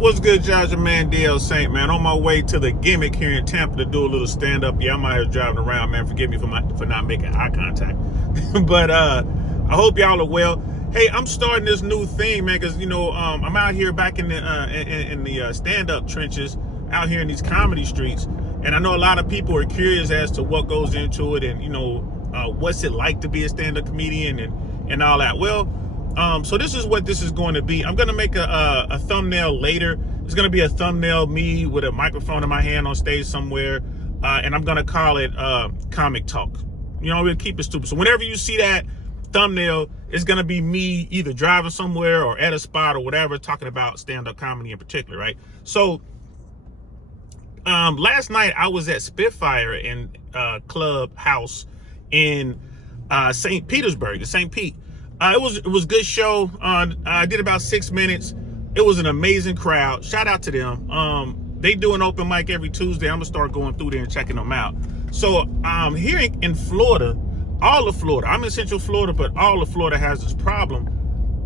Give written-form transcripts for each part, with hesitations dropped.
What's good, Josh? Man, DL Saint, man. On my way to the Gimmick here in Tampa to do a little stand-up. Yeah, I'm out here driving around, man. Forgive me for not making eye contact. But I hope y'all are well. Hey, I'm starting this new thing, man, because, I'm out here back in the stand-up trenches, out here in these comedy streets. And I know a lot of people are curious as to what goes into it and, what's it like to be a stand-up comedian and all that. Well, so this is what this is going to be. I'm going to make a thumbnail later. It's going to be a thumbnail, me with a microphone in my hand on stage somewhere. And I'm going to call it Comic Talk. We'll keep it stupid. So whenever you see that thumbnail, it's going to be me either driving somewhere or at a spot or whatever, talking about stand-up comedy in particular, right? So last night I was at Spitfire in Clubhouse in St. Petersburg, St. Pete. It was a good show. I did about 6 minutes. It was an amazing crowd. Shout out to them. They do an open mic every Tuesday. I'm gonna start going through there and checking them out. So here in Florida, all of Florida, I'm in Central Florida, but all of Florida has this problem.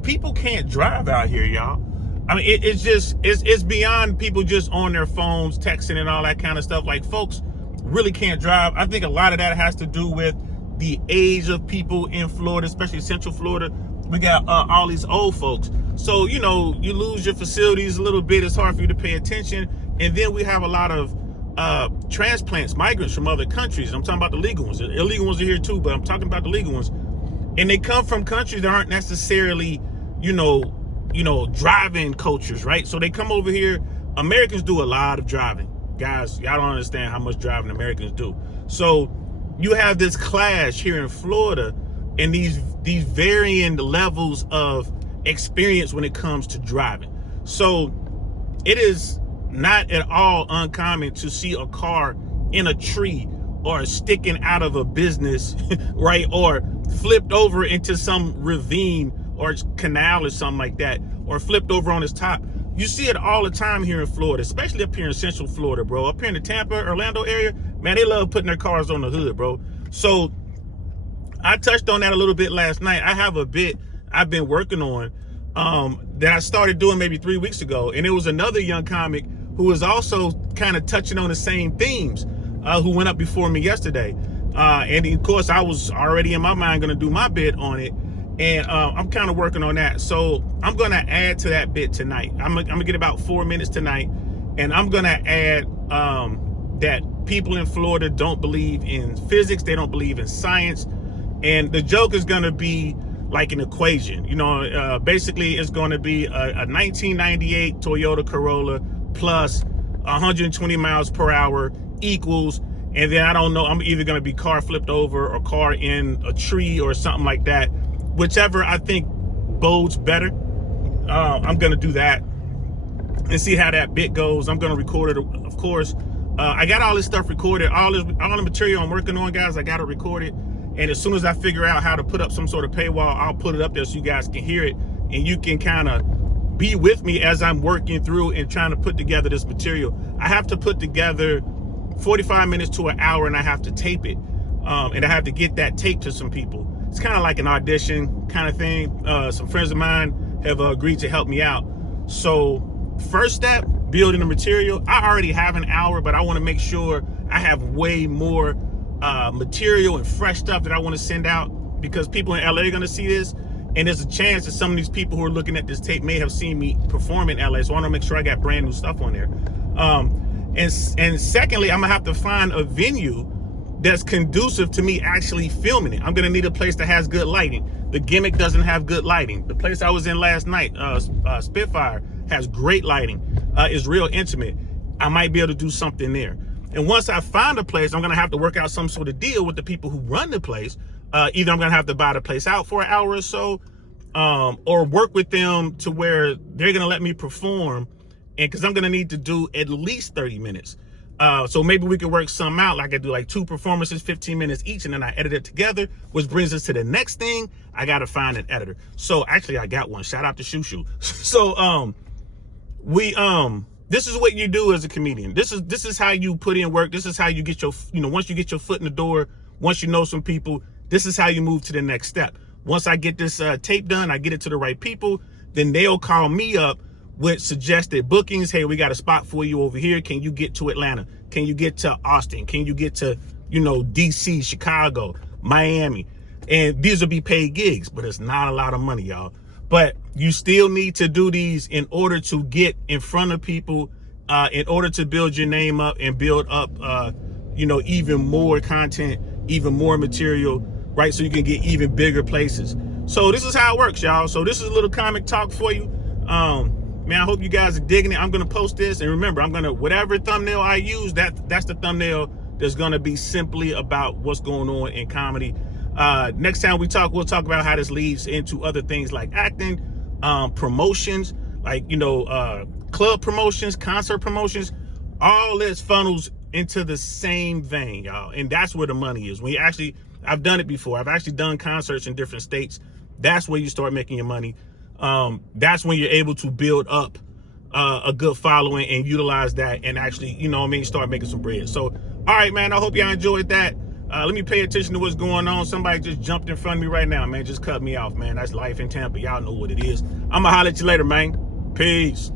People can't drive out here, y'all. I mean, it's beyond people just on their phones, texting and all that kind of stuff. Like, folks really can't drive. I think a lot of that has to do with the age of people in Florida, especially Central Florida. We got all these old folks. So, you lose your facilities a little bit. It's hard for you to pay attention. And then we have a lot of transplants, migrants from other countries. I'm talking about the legal ones. The illegal ones are here too, but I'm talking about the legal ones. And they come from countries that aren't necessarily, driving cultures, right? So they come over here. Americans do a lot of driving. Guys, y'all don't understand how much driving Americans do. So you have this clash here in Florida and these varying levels of experience when it comes to driving. So it is not at all uncommon to see a car in a tree or sticking out of a business, right? Or flipped over into some ravine or canal or something like that, or flipped over on its top. You see it all the time here in Florida, especially up here in Central Florida, bro. Up here in the Tampa, Orlando area, man, they love putting their cars on the hood, bro. So I touched on that a little bit last night. I have a bit I've been working on that I started doing maybe 3 weeks ago. And it was another young comic who was also kind of touching on the same themes, who went up before me yesterday. And of course, I was already in my mind going to do my bit on it. And I'm kind of working on that. So I'm going to add to that bit tonight. I'm going to get about 4 minutes tonight. And I'm going to add that people in Florida don't believe in physics. They don't believe in science. And the joke is going to be like an equation. Basically, it's going to be a 1998 Toyota Corolla plus 120 miles per hour equals. And then I don't know, I'm either going to be car flipped over or car in a tree or something like that. Whichever I think bodes better, I'm going to do that and see how that bit goes. I'm going to record it, of course. I got all this stuff recorded, all the material I'm working on, guys. I got it recorded. And as soon as I figure out how to put up some sort of paywall, I'll put it up there so you guys can hear it. And you can kind of be with me as I'm working through and trying to put together this material. I have to put together 45 minutes to an hour and I have to tape it. And I have to get that tape to some people. It's kind of like an audition kind of thing. Some friends of mine have agreed to help me out. So first step, building the material. I already have an hour, but I want to make sure I have way more material and fresh stuff that I want to send out, because people in LA are going to see this. And there's a chance that some of these people who are looking at this tape may have seen me perform in LA. So I want to make sure I got brand new stuff on there. And secondly, I'm going to have to find a venue that's conducive to me actually filming it. I'm gonna need a place that has good lighting. The Gimmick doesn't have good lighting. The place I was in last night, Spitfire, has great lighting. It's real intimate. I might be able to do something there. And once I find a place, I'm gonna have to work out some sort of deal with the people who run the place. Either I'm gonna have to buy the place out for an hour or so, or work with them to where they're gonna let me perform, and because I'm gonna need to do at least 30 minutes. So maybe we could work some out. Like I do like 2 performances, 15 minutes each, and then I edit it together, which brings us to the next thing. I got to find an editor. So actually I got one. Shout out to Shoo Shoo. So, this is what you do as a comedian. This is how you put in work. This is how you get your, once you get your foot in the door, once you know some people, this is how you move to the next step. Once I get this tape done, I get it to the right people, then they'll call me up with suggested bookings. Hey, we got a spot for you over here. Can you get to Atlanta? Can you get to Austin? Can you get to, DC, Chicago, Miami? And these will be paid gigs, but it's not a lot of money, y'all. But you still need to do these in order to get in front of people, in order to build your name up and build up, even more content, even more material, right? So you can get even bigger places. So this is how it works, y'all. So this is a little comic talk for you. Man, I hope you guys are digging it. I'm going to post this. And remember, whatever thumbnail I use, that's the thumbnail that's going to be simply about what's going on in comedy. Next time we'll talk about how this leads into other things like acting, promotions, like, club promotions, concert promotions. All this funnels into the same vein, y'all. And that's where the money is. I've done it before. I've actually done concerts in different states. That's where you start making your money. That's when you're able to build up a good following and utilize that and actually, start making some bread. So, all right, man, I hope y'all enjoyed that. Let me pay attention to what's going on. Somebody just jumped in front of me right now, man. Just cut me off, man. That's life in Tampa. Y'all know what it is. I'm going to holler at you later, man. Peace.